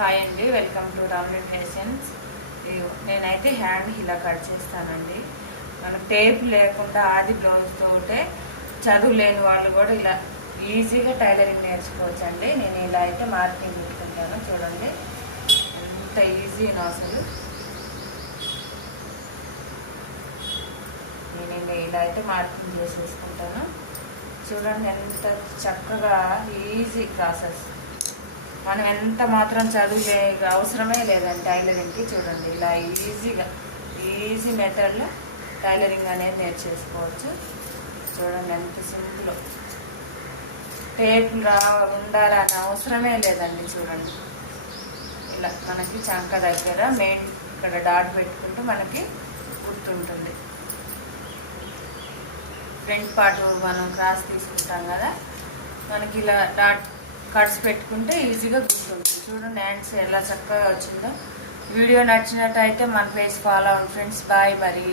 Hi అండి, welcome to Ramli fashions. నేనైతే hand ఇలా కట్ చేస్తానండి. మనకు టేప్ లేకుండా ఆది బ్లౌజ్ తోటే చదువు లేని వాళ్ళు కూడా ఇలా ఈజీగా టైలరింగ్ నేర్చుకోవచ్చు అండి. నేను ఇలా అయితే మార్కింగ్ తీసుకుంటాను. చూడండి ఎంత ఈజీనో అసలు. నేను ఇలా అయితే మార్కింగ్ చేసేసుకుంటాను. చూడండి ఎంత చక్కగా ఈజీ ప్రాసెస్. మనం ఎంత మాత్రం చదువు అవసరమే లేదండి టైలరింగ్కి. చూడండి ఇలా ఈజీ మెథడ్లో టైలరింగ్ అనేది నేర్చేసుకోవచ్చు. చూడండి ఎంత సింపుల్. టేపులు ఉండాలని అవసరమే లేదండి. చూడండి ఇలా మనకి చంక దగ్గర మెయిన్ ఇక్కడ డాట్ పెట్టుకుంటూ మనకి గుర్తుంటుంది. ఫ్రంట్ పార్ట్ మనం క్రాస్ తీసుకుంటాం కదా, మనకి ఇలా డాట్ కట్స్ పెట్టుకుంటే ఈజీగా గుర్తుంటుంది. చూడండి హ్యాండ్స్ ఎలా చక్కగా వచ్చిందో. వీడియో నచ్చినట్టయితే మన పేజ్ ఫాలో అవ్వండి ఫ్రెండ్స్. బాయ్ మరి.